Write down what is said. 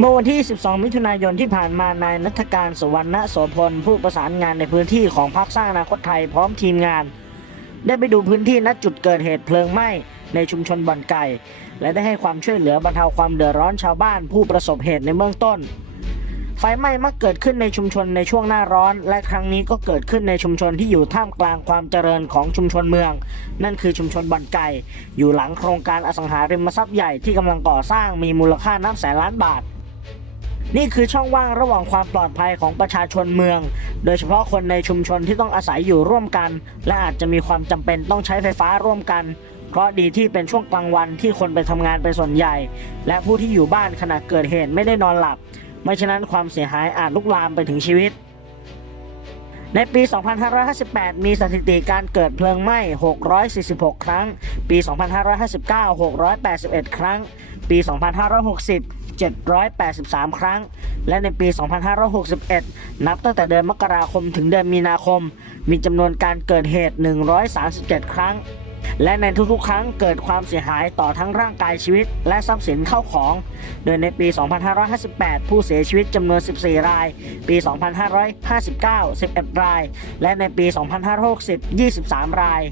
22มิถุนายนที่ผ่านมานายนัฐการสุวรรณโสพลผู้ประสานงานในพื้นที่ของพรรคสร้างอนาคตไทยพร้อมทีมงาน ได้ไปดูพื้นที่ณจุดเกิดเหตุเพลิงไหม้ในชุมชนบ่อนไก่ และได้ให้ความช่วยเหลือบรรเทาความเดือดร้อนชาวบ้านผู้ประสบเหตุในเบื้องต้น ไฟไหม้มักเกิดขึ้นในชุมชนในช่วงหน้าร้อน และครั้งนี้ก็เกิดขึ้นในชุมชนที่อยู่ท่ามกลางความเจริญของชุมชนเมือง นั่นคือชุมชนบ่อนไก่อยู่หลังโครงการอสังหาริมทรัพย์ใหญ่ที่กำลังก่อสร้างมีมูลค่านับแสนล้านบาท นี่คือช่องว่างระหว่างความปลอดภัยของประชาชนเมือง โดยเฉพาะคนในชุมชนที่ต้องอาศัยอยู่ร่วมกัน และอาจจะมีความจำเป็นต้องใช้ไฟฟ้าร่วมกัน เพราะดีที่เป็นช่วงกลางวันที่คนไปทำงานเป็นส่วนใหญ่ และผู้ที่อยู่บ้านขณะเกิดเหตุไม่ได้นอนหลับ ไม่ฉะนั้นความเสียหายอาจลุกลามไปถึงชีวิต ในปี 2558 มีสถิติการเกิดเพลิงไหม้ 646 ครั้ง ปี 2559 681 ครั้ง ปี 2560 783 ครั้ง และในปี 2561 นับตั้งแต่เดือนมกราคมถึงเดือนมีนาคม มีจำนวนการเกิดเหตุ 137 ครั้ง และในทุกๆ ครั้งเกิดความเสียหายต่อทั้งร่างกายชีวิต และทรัพย์สินเข้าของ โดยในปี 2558 ผู้เสียชีวิตจำนวน 14 ราย ปี 2559 11 ราย และในปี 2560 23 ราย